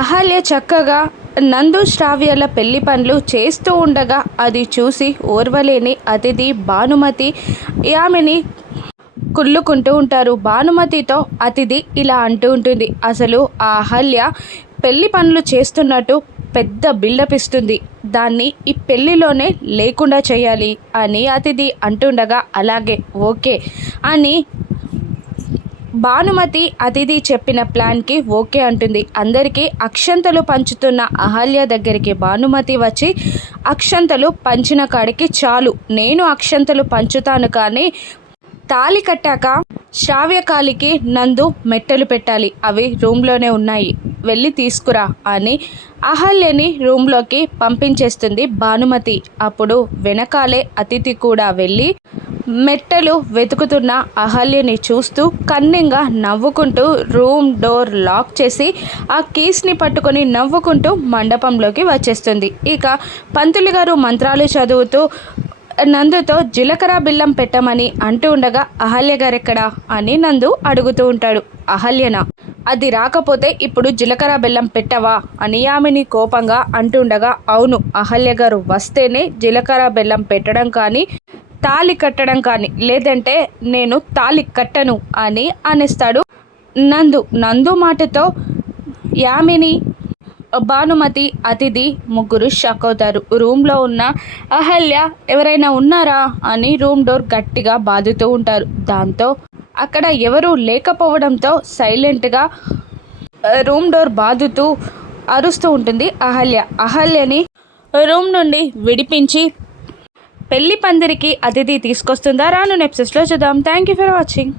అహల్య చక్కగా నందు శ్రావ్యల పెళ్లి పనులు చేస్తూ ఉండగా అది చూసి ఓర్వలేని అతిథి భానుమతి ఆమెని కుళ్ళుకుంటూ ఉంటారు. భానుమతితో అతిథి ఇలా అంటూ ఉంటుంది, అసలు ఆ అహల్య పెళ్లి పనులు చేస్తున్నట్టు పెద్ద బిల్డప్ ఇస్తుంది, దాన్ని ఈ పెళ్లిలోనే లేకుండా చేయాలి అని అతిథి అంటుండగా అలాగే ఓకే అని భానుమతి అతిథి చెప్పిన ప్లాన్కి ఓకే అంటుంది. అందరికీ అక్షంతలు పంచుతున్న అహల్య దగ్గరికి భానుమతి వచ్చి అక్షంతలు పంచిన కాడికి చాలు, నేను అక్షంతలు పంచుతాను, కానీ తాళి కట్టాక శ్రావ్యకాలికి నందు మెట్టలు పెట్టాలి, అవి రూమ్లోనే ఉన్నాయి, వెళ్ళి తీసుకురా అని అహల్యని రూమ్లోకి పంపించేస్తుంది భానుమతి. అప్పుడు వెనకాలే అతిథి కూడా వెళ్ళి మెట్టలు వెతుకుతున్న అహల్యని చూస్తూ కన్నింగా నవ్వుకుంటూ రూమ్ డోర్ లాక్ చేసి ఆ కీస్ని పట్టుకొని నవ్వుకుంటూ మండపంలోకి వచ్చేస్తుంది. ఇక పంతులు గారు మంత్రాలు చదువుతూ నందుతో జీలకర్ర బెల్లం పెట్టమని అంటూ ఉండగా అహల్య గారెక్కడా అని నందు అడుగుతూ ఉంటాడు. అహల్యనా, అది రాకపోతే ఇప్పుడు జీలకర్ర బెల్లం పెట్టవా అని ఆమెని కోపంగా అంటుండగా అవును, అహల్య గారు వస్తేనే జీలకర్ర బెల్లం పెట్టడం కానీ తాళి కట్టడం కానీ, లేదంటే నేను తాళి కట్టను అని అనేస్తాడు నందు మాటతో యామిని భానుమతి అతిథి ముగ్గురు షాక్ అవుతారు. రూమ్లో ఉన్న అహల్య ఎవరైనా ఉన్నారా అని రూమ్ డోర్ గట్టిగా బాదుతూ ఉంటారు. దాంతో అక్కడ ఎవరూ లేకపోవడంతో సైలెంట్గా రూమ్ డోర్ బాదుతూ అరుస్తూ ఉంటుంది అహల్యని రూమ్ నుండి విడిపించి పెళ్లి పందిరికి అతిథి తీసుకొస్తుందా రాను ఎపిసోడ్స్లో చూద్దాం. Thank you for watching.